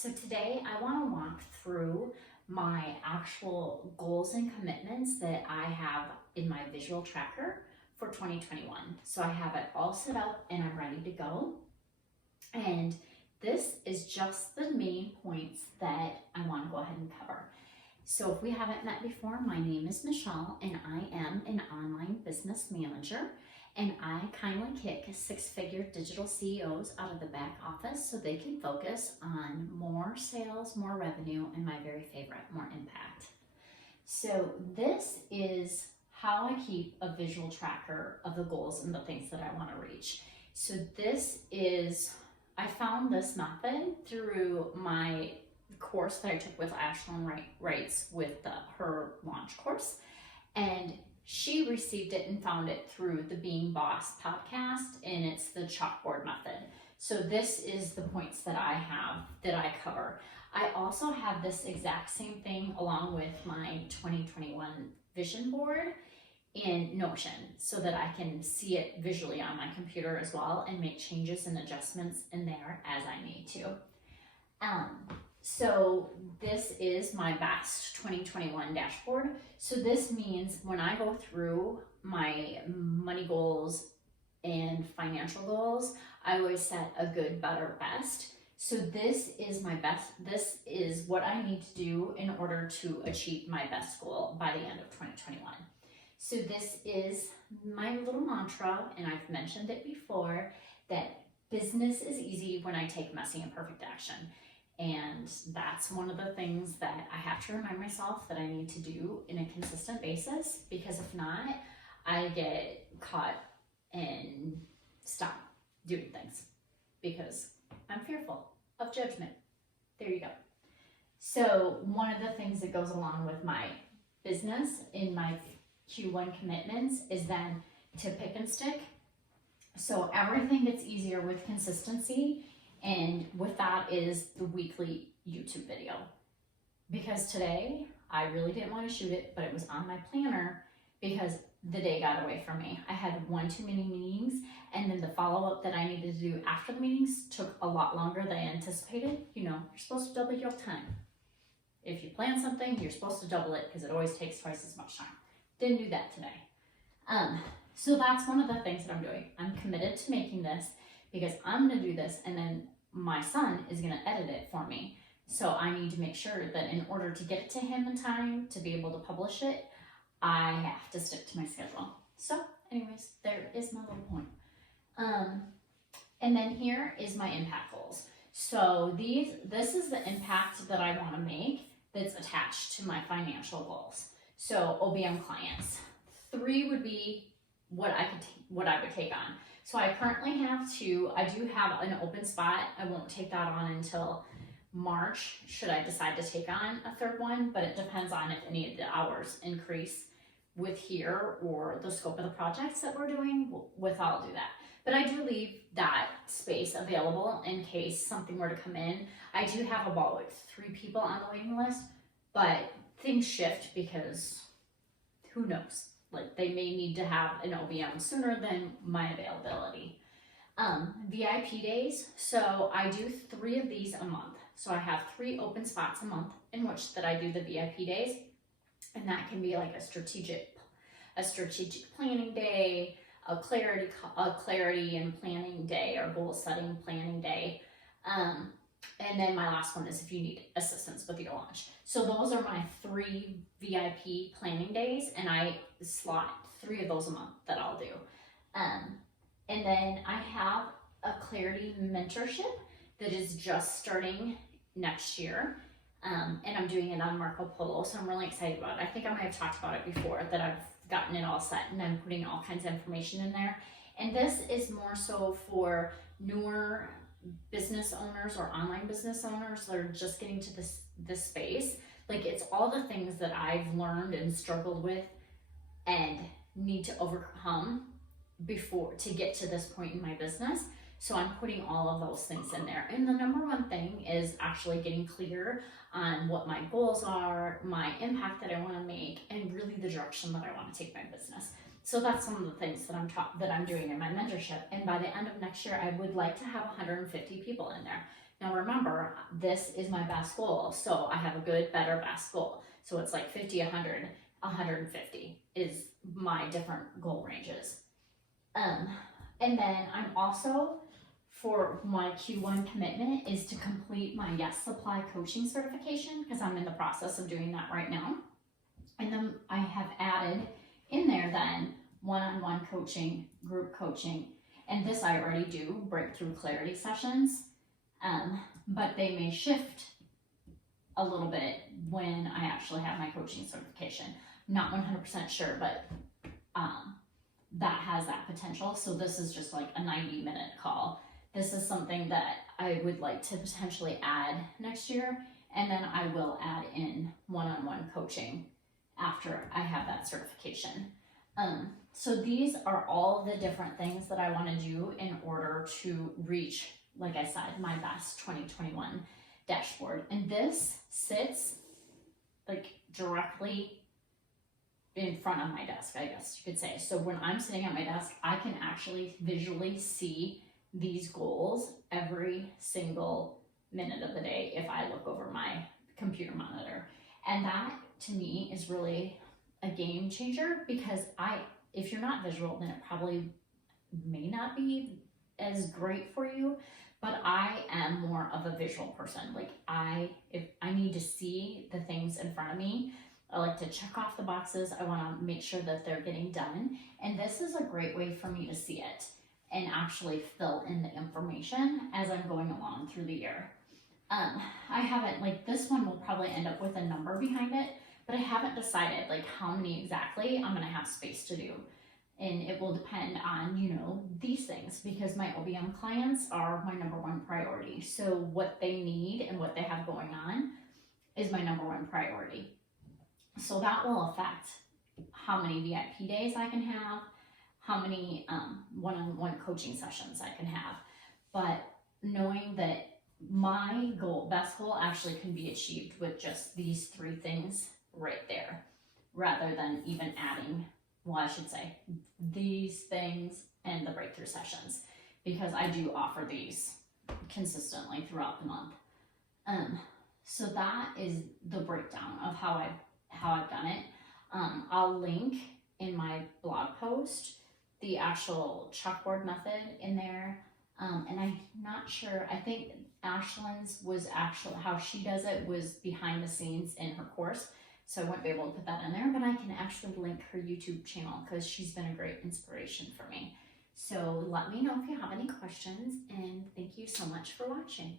So today I want to walk through my actual goals and commitments that I have in my visual tracker for 2021. So I have it all set up and I'm ready to go. And this is just the main points that I want to go ahead and cover. So if we haven't met before, my name is Michele and I am an online business manager. And I kindly kick six-figure digital CEOs out of the back office so they can focus on more sales, more revenue, and my very favorite, more impact. So this is how I keep a visual tracker of the goals and the things that I want to reach. So I found this method through my course that I took with Ashlyn Wrights with her launch course. And she received it and found it through the Being Boss podcast, and it's the Chalkboard Method. So this is the points that I have that I cover. I also have this exact same thing along with my 2021 vision board in Notion so that I can see it visually on my computer as well and make changes and adjustments in there as I need to. So this is my best 2021 dashboard. So this means when I go through my money goals and financial goals, I always set a good, better, best. So this is my best. This is what I need to do in order to achieve my best goal by the end of 2021. So this is my little mantra, and I've mentioned it before, that business is easy when I take messy and perfect action. And that's one of the things that I have to remind myself that I need to do in a consistent basis, because if not, I get caught and stop doing things because I'm fearful of judgment. There you go. So one of the things that goes along with my business in my Q1 commitments is then to pick and stick. So everything gets easier with consistency. And with that is the weekly YouTube video. Because today, I really didn't want to shoot it, but it was on my planner because the day got away from me. I had one too many meetings, and then the follow-up that I needed to do after the meetings took a lot longer than I anticipated. You know, you're supposed to double your time. If you plan something, you're supposed to double it because it always takes twice as much time. Didn't do that today. So that's one of the things that I'm doing. I'm committed to making this because I'm going to do this, and then my son is going to edit it for me. So I need to make sure that in order to get it to him in time to be able to publish it, I have to stick to my schedule. So anyways, there is my little point. And then here is my impact goals. So this is the impact that I want to make that's attached to my financial goals. So OBM clients, 3 would be what I would take on. So I currently have 2. I do have an open spot. I won't take that on until March, should I decide to take on a 3rd one, but it depends on if any of the hours increase with here or the scope of the projects that we're doing. I'll do that. But I do leave that space available in case something were to come in. I do have about 3 people on the waiting list, but things shift because who knows? Like they may need to have an OBM sooner than my availability. VIP days, so I do 3 of these a month. So I have 3 open spots a month in which that I do the VIP days. And that can be like a strategic planning day, a clarity and planning day, or goal setting planning day. And then my last one is if you need assistance with your launch. So those are my 3 VIP planning days, and I slot 3 of those a month that I'll do. And then I have a clarity mentorship that is just starting next year. And I'm doing it on Marco Polo, so I'm really excited about it. I think I might have talked about it before, that I've gotten it all set and I'm putting all kinds of information in there. And this is more so for newer business owners or online business owners that are just getting to this space. Like it's all the things that I've learned and struggled with and need to overcome before to get to this point in my business. So I'm putting all of those things in there. And the number one thing is actually getting clear on what my goals are, my impact that I want to make, and really the direction that I want to take my business. So that's some of the things that I'm doing in my mentorship. And by the end of next year, I would like to have 150 people in there. Now remember, this is my best goal. So I have a good, better, best goal. So it's like 50, 100, 150 is my different goal ranges. And then I'm also, for my Q1 commitment, is to complete my Yes Supply coaching certification, because I'm in the process of doing that right now. And then I have added in there then one-on-one coaching, group coaching, and this I already do, breakthrough clarity sessions, but they may shift a little bit when I actually have my coaching certification. Not 100% sure, but that has that potential. So this is just like a 90-minute call. This is something that I would like to potentially add next year, and then I will add in one-on-one coaching after I have that certification. So these are all the different things that I want to do in order to reach, like I said, my best 2021 dashboard. And this sits like directly in front of my desk, I guess you could say. So when I'm sitting at my desk, I can actually visually see these goals every single minute of the day if I look over my computer monitor. And that to me is really a game changer, because if you're not visual, then it probably may not be as great for you. But I am more of a visual person. Like if I need to see the things in front of me, I like to check off the boxes. I want to make sure that they're getting done. And this is a great way for me to see it and actually fill in the information as I'm going along through the year. I haven't, like, this one will probably end up with a number behind it, but I haven't decided like how many exactly I'm going to have space to do. And it will depend on, these things, because my OBM clients are my number one priority. So what they need and what they have going on is my number one priority. So that will affect how many VIP days I can have, how many one-on-one coaching sessions I can have. But knowing that my best goal actually can be achieved with just these three things right there, rather than even adding, well, I should say these things and the breakthrough sessions, because I do offer these consistently throughout the month. So that is the breakdown of how I've done it. I'll link in my blog post the actual chalkboard method in there. And I'm not sure, I think Ashlyn's was actually, how she does it was behind the scenes in her course. So I won't be able to put that in there, but I can actually link her YouTube channel, because she's been a great inspiration for me. So let me know if you have any questions, and thank you so much for watching.